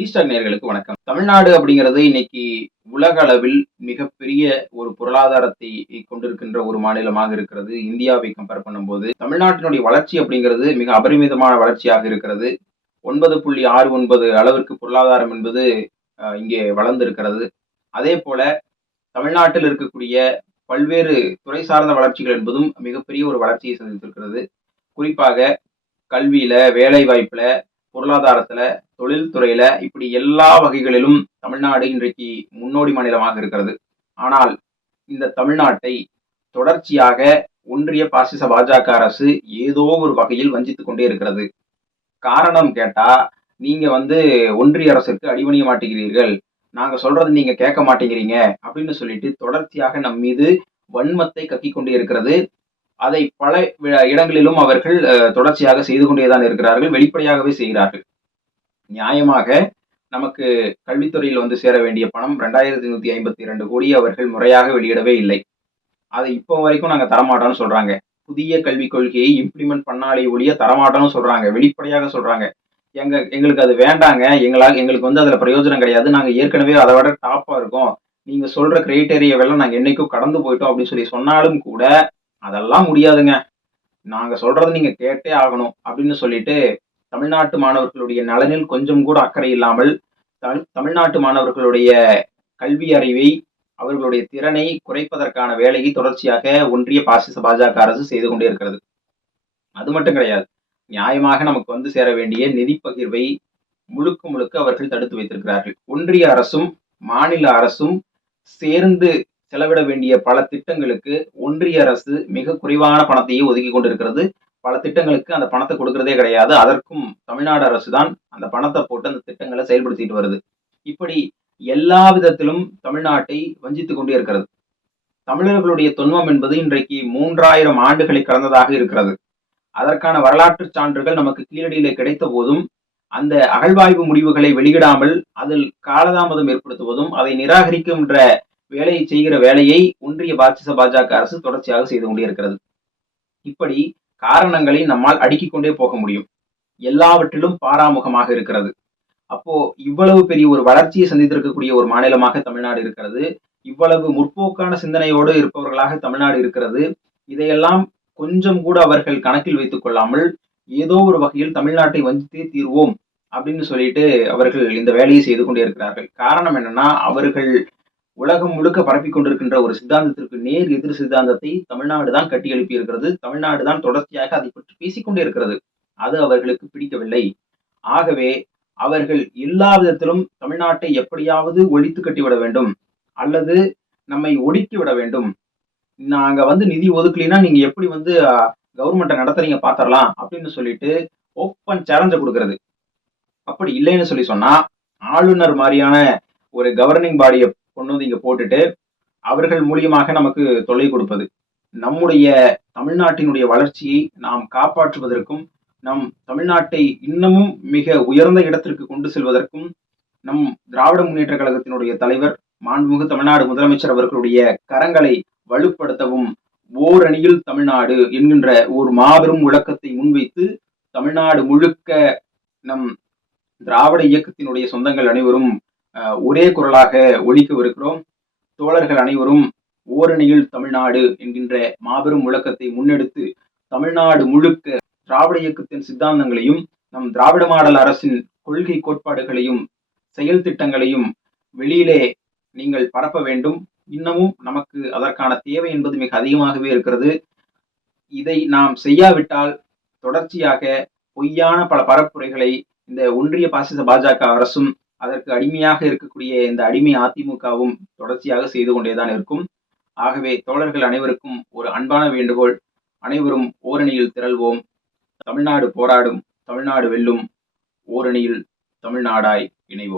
Easter நேர்களுக்கு வணக்கம். தமிழ்நாடு அப்படிங்கிறது இன்னைக்கு உலக அளவில் மிகப்பெரிய ஒரு பொருளாதாரத்தை கொண்டிருக்கின்ற ஒரு மாநிலமாக இருக்கிறது. இந்தியாவை கம்பேர் பண்ணும்போது தமிழ்நாட்டினுடைய வளர்ச்சி அப்படிங்கிறது மிக அபரிமிதமான வளர்ச்சியாக இருக்கிறது. ஒன்பது புள்ளி ஆறு ஒன்பது அளவிற்கு பொருளாதாரம் என்பது இங்கே வளர்ந்திருக்கிறது. அதே போல தமிழ்நாட்டில் இருக்கக்கூடிய பல்வேறு துறை சார்ந்த வளர்ச்சிகள் என்பதும் மிகப்பெரிய ஒரு வளர்ச்சியை சந்தித்திருக்கிறது. குறிப்பாக கல்வியில வேலை வாய்ப்புல பொருளாதாரத்துல தொழில்துறையில இப்படி எல்லா வகைகளிலும் தமிழ்நாடு இன்றைக்கு முன்னோடி மாநிலமாக இருக்கிறது. ஆனால் இந்த தமிழ்நாட்டை தொடர்ச்சியாக ஒன்றிய பாசிச பாஜக அரசு ஏதோ ஒரு வகையில் வஞ்சித்துக் கொண்டே இருக்கிறது. காரணம் கேட்டா நீங்க வந்து ஒன்றிய அரசுக்கு அடிபணிய மாட்டேங்கிறீர்கள். நாங்க சொல்றது நீங்க கேட்க மாட்டேங்கிறீங்க அப்படின்னு சொல்லிட்டு தொடர்ச்சியாக நம் மீது வன்மத்தை கக்கி கொண்டே இருக்கிறது. அதை பல இடங்களிலும் அவர்கள் தொடர்ச்சியாக செய்து கொண்டேதான் இருக்கிறார்கள். வெளிப்படையாகவே செய்கிறார்கள். நியாயமாக நமக்கு கல்வித்துறையில் வந்து சேர வேண்டிய பணம் ரெண்டாயிரத்தி நூற்றி ஐம்பத்தி இரண்டு கோடி அவர்கள் முறையாக வெளியிடவே இல்லை. அதை இப்போ வரைக்கும் நாங்கள் தரமாட்டோம்னு சொல்கிறாங்க புதிய கல்விக் கொள்கையை இம்ப்ளிமெண்ட் பண்ணாலே ஒழிய தரமாட்டோம்னு சொல்கிறாங்க வெளிப்படையாக சொல்கிறாங்க எங்க எங்களுக்கு அது வேண்டாங்க. எங்களால் எங்களுக்கு வந்து அதில் பிரயோஜனம் கிடையாது. நாங்கள் ஏற்கனவே அதை விட டாப்பாக இருக்கோம். நீங்கள் சொல்கிற கிரைட்டேரியாவெல்லாம் நாங்கள் என்றைக்கும் கடந்து போயிட்டோம் அப்படின்னு சொல்லி சொன்னாலும் கூட அதெல்லாம் முடியாதுங்க. நாங்கள் சொல்கிறத நீங்கள் கேட்டே ஆகணும் அப்படின்னு சொல்லிட்டு தமிழ்நாட்டு மாணவர்களுடைய நலனில் கொஞ்சம் கூட அக்கறை இல்லாமல் தமிழ் தமிழ்நாட்டு மாணவர்களுடைய கல்வி அறிவை அவர்களுடைய திறனை குறைப்பதற்கான வேலையை தொடர்ச்சியாக ஒன்றிய பாசிச பாஜக அரசு செய்து கொண்டே இருக்கிறது அது மட்டும் கிடையாது நியாயமாக நமக்கு வந்து சேர வேண்டிய நிதி பகிர்வை முழுக்க முழுக்க அவர்கள் தடுத்து வைத்திருக்கிறார்கள். ஒன்றிய அரசும் மாநில அரசும் சேர்ந்து செலவிட வேண்டிய பல திட்டங்களுக்கு ஒன்றிய அரசு மிக குறைவான பணத்தையே ஒதுக்கி கொண்டிருக்கிறது. பல திட்டங்களுக்கு அந்த பணத்தை கொடுக்கறதே கிடையாது. அதற்கும் தமிழ்நாடு அரசு தான் அந்த பணத்தை போட்டு அந்த திட்டங்களை செயல்படுத்திட்டு வருது. இப்படி எல்லா விதத்திலும் தமிழ்நாட்டை வஞ்சித்துக் கொண்டே இருக்கிறது. தமிழர்களுடைய தொன்மம் என்பது இன்றைக்கு மூன்றாயிரம் ஆண்டுகளை கடந்ததாக இருக்கிறது. அதற்கான வரலாற்று சான்றுகள் நமக்கு கீழடியில கிடைத்த போதும் அந்த அகழ்வாய்வு முடிவுகளை வெளியிடாமல் அதில் காலதாமதம் ஏற்படுத்துவதும் அதை நிராகரிக்கின்ற வேலையை செய்கிற வேலையை ஒன்றிய பாசிச பாஜக அரசு தொடர்ச்சியாக செய்து கொண்டே இருக்கிறது. இப்படி காரணங்களை நம்மால் அடுக்கிக் கொண்டே போக முடியும். எல்லாவற்றிலும் பாராமுகமாக இருக்கிறது. அப்போ இவ்வளவு பெரிய ஒரு வளர்ச்சியை சந்தித்திருக்கக்கூடிய ஒரு மாநிலமாக தமிழ்நாடு இருக்கிறது. இவ்வளவு முற்போக்கான சிந்தனையோடு இருப்பவர்களாக தமிழ்நாடு இருக்கிறது. இதையெல்லாம் கொஞ்சம் கூட அவர்கள் கணக்கில் வைத்துக் கொள்ளாமல் ஏதோ ஒரு வகையில் தமிழ்நாட்டை வஞ்சித்தே தீர்வோம் அப்படின்னு சொல்லிட்டு அவர்கள் இந்த வேலையை செய்து கொண்டே இருக்கிறார்கள். காரணம் என்னன்னா அவர்கள் உலகம் முழுக்க பரப்பிக் கொண்டிருக்கின்ற ஒரு சித்தாந்தத்திற்கு நேர் எதிர் சித்தாந்தத்தை தமிழ்நாடு தான் கட்டி இருக்கிறது தமிழ்நாடு தான் தொடர்ச்சியாக அதை பற்றி பேசிக்கொண்டே இருக்கிறது. அது அவர்களுக்கு பிடிக்கவில்லை. ஆகவே அவர்கள் எல்லா விதத்திலும் தமிழ்நாட்டை எப்படியாவது ஒழித்து கட்டிவிட வேண்டும். அல்லது நம்மை ஒடுக்கி விட வேண்டும். நாங்க வந்து நிதி ஒதுக்கலைன்னா நீங்க எப்படி வந்து கவர்மெண்ட்டை நடத்துறீங்க பாத்திரலாம் அப்படின்னு சொல்லிட்டு ஓப்பன் சேலஞ்ச கொடுக்கறது. அப்படி இல்லைன்னு சொல்லி சொன்னா ஆளுநர் மாதிரியான ஒரு கவர்னிங் பாடியை கொண்டு வந்து இங்க போட்டுட்டு அவர்கள் மூலியமாக நமக்கு தொல்லை கொடுப்பது. நம்முடைய தமிழ்நாட்டினுடைய வளர்ச்சியை நாம் காப்பாற்றுவதற்கும் நம் தமிழ்நாட்டை இன்னமும் மிக உயர்ந்த இடத்திற்கு கொண்டு செல்வதற்கும் நம் திராவிட முன்னேற்ற கழகத்தினுடைய தலைவர் மாண்புமிகு தமிழ்நாடு முதலமைச்சர் அவர்களுடைய கரங்களை வலுப்படுத்தவும் ஓரணியில் தமிழ்நாடு என்கின்ற ஒரு மாபெரும் முழக்கத்தை முன்வைத்து தமிழ்நாடு முழுக்க நம் திராவிட இயக்கத்தினுடைய சொந்தங்கள் அனைவரும் ஒரே குரலாக ஒழிக்கவிருக்கிறோம் தோழர்கள் அனைவரும் ஓரணியில் தமிழ்நாடு என்கின்ற மாபெரும் முழக்கத்தை முன்னெடுத்து தமிழ்நாடு முழுக்க திராவிட இயக்கத்தின் சித்தாந்தங்களையும் நம் திராவிட மாடல் அரசின் கொள்கை கோட்பாடுகளையும் செயல் திட்டங்களையும் வெளியிலே நீங்கள் பரப்ப வேண்டும். இன்னமும் நமக்கு அதற்கான தேவை என்பது மிக அதிகமாகவே இருக்கிறது. இதை நாம் செய்யாவிட்டால் தொடர்ச்சியாக பொய்யான பல பரப்புரைகளை இந்த ஒன்றிய பாசிச பாஜக அரசும் அதற்கு அடிமையாக இருக்கக்கூடிய இந்த அடிமை அதிமுகவும் தொடர்ச்சியாக செய்து கொண்டேதான் இருக்கும். ஆகவே தோழர்கள் அனைவருக்கும் ஒரு அன்பான வேண்டுகோள். அனைவரும் ஓரணியில் திரள்வோம். தமிழ்நாடு போராடும் தமிழ்நாடு வெல்லும் ஓரணியில் தமிழ்நாடாய் இணைவோம்.